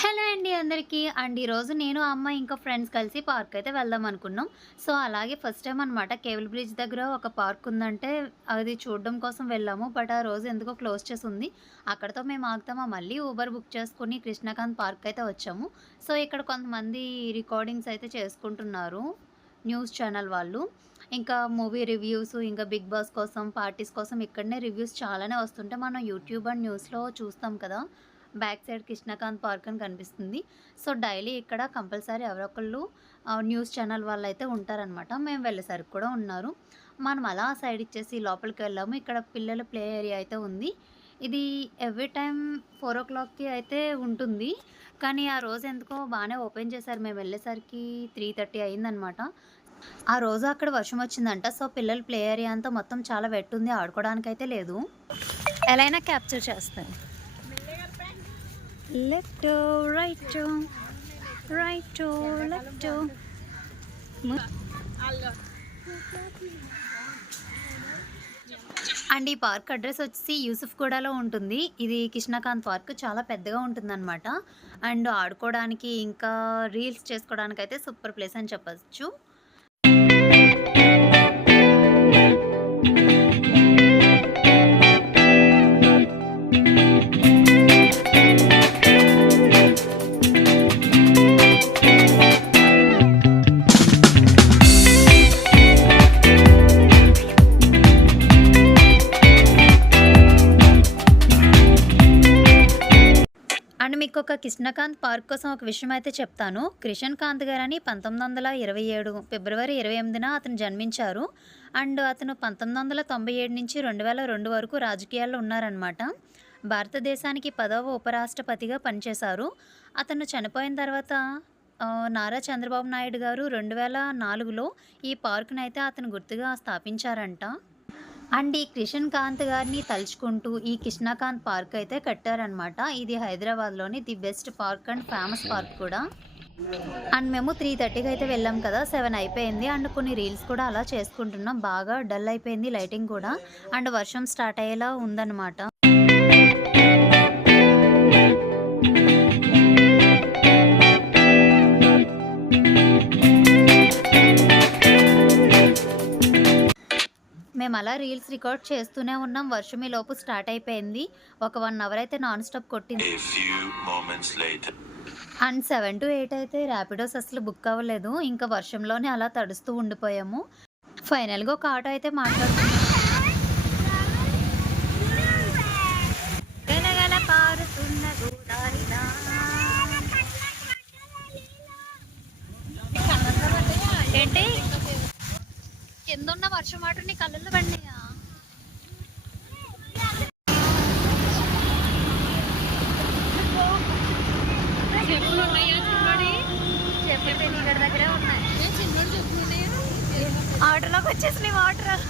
Hello అండి అందరికీ. ఈరోజు నేను, అమ్మ ఇంకా ఫ్రెండ్స్ కలిసి పార్క్ అయితే వెళ్దాం అనుకున్నాం. సో, అలాగే ఫస్ట్ టైమ్ అనమాట కేబుల్ బ్రిడ్జ్ దగ్గర ఒక పార్క్ ఉందంటే అది చూడడం కోసం వెళ్ళాము. బట్ ఆ రోజు ఎందుకో క్లోజ్ చేసి ఉంది. అక్కడితో మేము ఆగుతామా మళ్ళీ ఊబర్ బుక్ చేసుకొని కృష్ణకాంత్ పార్క్ అయితే వచ్చాము. సో, ఇక్కడ కొంతమంది రికార్డింగ్స్ అయితే చేసుకుంటున్నారు. న్యూస్ ఛానల్ వాళ్ళు. ఇంకా మూవీ రివ్యూస్, ఇంకా బిగ్ బాస్ కోసం, పార్టీస్ కోసం ఇక్కడనే రివ్యూస్ చాలానే వస్తుంటాయి. మనం యూట్యూబ్ అండ్ న్యూస్‌లో చూస్తాం కదా! బ్యాక్ సైడ్ కృష్ణకాంత్ పార్క్ అని కనిపిస్తుంది. సో, డైలీ ఇక్కడ కంపల్సరీ ఎవరో ఒకళ్ళు న్యూస్ ఛానల్ వాళ్ళైతే ఉంటారనమాట. మేము వెళ్ళేసరికి కూడా ఉన్నారు. మనం అలా సైడ్ ఇచ్చేసి లోపలికి వెళ్ళాము. ఇక్కడ పిల్లల ప్లే ఏరియా అయితే ఉంది. ఇది ఎవ్రీ టైమ్ 4:00కి అయితే ఉంటుంది. కానీ ఆ రోజు ఎందుకో బానే ఓపెన్ చేశారు. మేము వెళ్ళేసరికి 3:30 అయిందనమాట. ఆ రోజు అక్కడ వర్షం వచ్చిందంట. సో, పిల్లల ప్లే ఏరియా అంతా మొత్తం చాలా వెట్ ఉంది. ఆడుకోవడానికైతే లేదు. ఎలా అయినా క్యాప్చర్ చేస్తాను. Left right right left. And ఈ పార్క్ అడ్రస్ వచ్చేసి యూసుఫ్గూడలో ఉంటుంది. ఇది కృష్ణకాంత్ పార్క్ చాలా పెద్దగా ఉంటుందన్నమాట. అండ్ ఆడుకోవడానికి ఇంకా రీల్స్ చేసుకోవడానికి అయితే సూపర్ ప్లేస్ అని చెప్పచ్చు. అండ్ మీకు ఒక కృష్ణకాంత్ పార్క్ కోసం ఒక విషయం అయితే చెప్తాను. కృష్ణకాంత్ గారని 1927 ఫిబ్రవరి 28న అతను జన్మించారు. అండ్ అతను 1997 నుంచి 2002 వరకు రాజకీయాల్లో ఉన్నారనమాట. భారతదేశానికి 10వ ఉపరాష్ట్రపతిగా పనిచేశారు. అతను చనిపోయిన తర్వాత నారా చంద్రబాబు నాయుడు గారు 2004లో ఈ పార్కునైతే అతను గుర్తుగా స్థాపించారంట. అండ్ ఈ కృష్ణకాంత్ గారిని తలుచుకుంటూ ఈ కృష్ణకాంత్ పార్క్ అయితే కట్టారనమాట. ఇది హైదరాబాద్లోని the best park and famous park కూడా. అండ్ మేము 3:30కి అయితే వెళ్ళాం కదా, 7 అయిపోయింది. అండ్ కొన్ని రీల్స్ కూడా అలా చేసుకుంటున్నాం. బాగా డల్ అయిపోయింది లైటింగ్ కూడా. అండ్ వర్షం స్టార్ట్ అయ్యేలా ఉందన్నమాట. మేము అలా రీల్స్ రికార్డ్ చేస్తూనే ఉన్నాం. వర్షం ఈ లోపు స్టార్ట్ అయిపోయింది. ఒక 1 అవర్ అయితే నాన్ స్టాప్ కొట్టింది. అండ్ 7 to 8 అయితే ర్యాపిడోస్ అసలు బుక్ అవ్వలేదు. ఇంకా వర్షంలోనే అలా తడుస్తూ ఉండిపోయాము. ఫైనల్గా ఒక ఆటో అయితే మాట్లాడుతున్నాం. ఏంటి కింద ఉన్న వర్షం వాటర్ నీ కళ్ళల్లో పడినాయా? దగ్గరే ఉన్నాయి. ఆటోలోకి వచ్చేసినాయి వాటర్.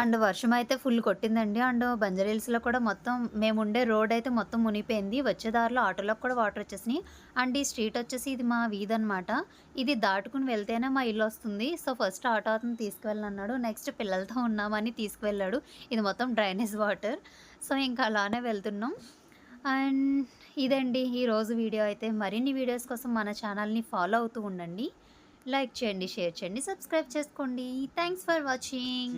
అండ్ వర్షం అయితే ఫుల్ కొట్టిందండి. అండ్ బంజారాహిల్స్లో కూడా మొత్తం మేముండే రోడ్ అయితే మొత్తం మునిగిపోయింది. వచ్చే దారిలో ఆటోలోకి కూడా వాటర్ వచ్చేసినాయి. అండ్ ఈ స్ట్రీట్ వచ్చేసి ఇది మా వీధి అనమాట. ఇది దాటుకుని వెళ్తేనే మా ఇల్లు వస్తుంది. సో ఫస్ట్ ఆటో అతను తీసుకువెళ్ళన్నాడు. నెక్స్ట్ పిల్లలతో ఉన్నామని తీసుకువెళ్ళాడు. ఇది మొత్తం డ్రైనేజ్ వాటర్. సో ఇంకా అలానే వెళ్తున్నాం. అండ్ ఇదండి ఈరోజు వీడియో అయితే. మరిన్ని వీడియోస్ కోసం మన ఛానల్ని ఫాలో అవుతూ ఉండండి. లైక్ చేయండి, షేర్ చేయండి, సబ్స్క్రైబ్ చేసుకోండి. Thanks for watching.